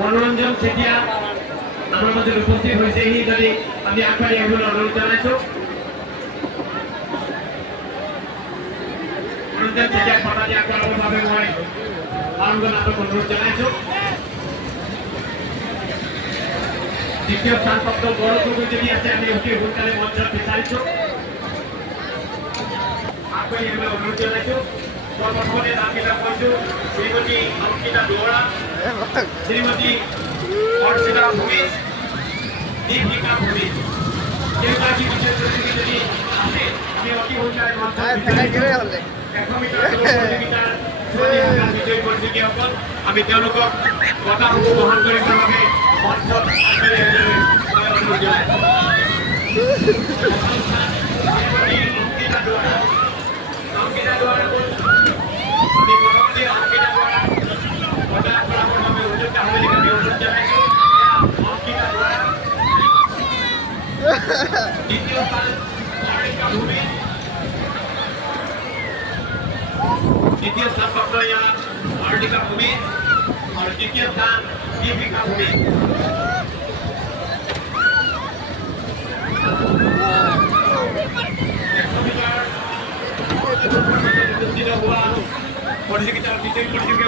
মনোৰঞ্জন চেতিয়া আমাৰ মাজত উপস্থিত হৈছে। সি যদি আমি আগবাঢ়ি আহিবলৈ অনুৰোধ জনাইছো। মনোৰঞ্জন চেতিয়াক সভাপতি আগবঢ়াবৰ বাবে মই পাৰংগনাথক অনুৰোধ জনাইছো। দ্বিতীয় স্থানপ্ৰাপ্ত বড়ো যদি আছে আমি অতি সোনকালে মঞ্চত বিচাৰিছো। আগবাঢ়ি আহিবলৈ অনুৰোধ জনাইছো। সৰ্বপ্ৰথমে নামবিলাক কৈছো। শ্ৰীমতী অংকিতা দুৱৰা, শ্ৰীমতী অৰ্চিতা ভূমিজ, দীপিকা ভূমিজ। কেইগৰাকী বিশেষ প্ৰতিযোগী যদি আছে আমি অতি সোনকালে মঞ্চত বিচাৰিছো। 100 মিটাৰ প্ৰতিযোগিতাৰ বিজয়ী প্ৰতিযোগীসকল আমি তেওঁলোকক বঁটাসমূহ গ্ৰহণ কৰিবৰ বাবে মঞ্চত আগবাঢ়ি আহিবলৈ অনুৰোধ জনাইছো। অংকিতা দুৱৰা আমি প্ৰথমতে অংকিতা দুৱৰা বঁটা আগবঢ়াবৰ বাবে সুযোগ হ'বলৈ আমি অনুৰোধ জনাইছো। অংকিতা দুৱৰা। দ্বিতীয় স্থান অৰ্ণিকা ভূমি, द्वितीय स्थान प्राप्त यहाँ अर्णिका भूमि और तृतीय स्थान दीपिका भूमि। प्रतियोगिता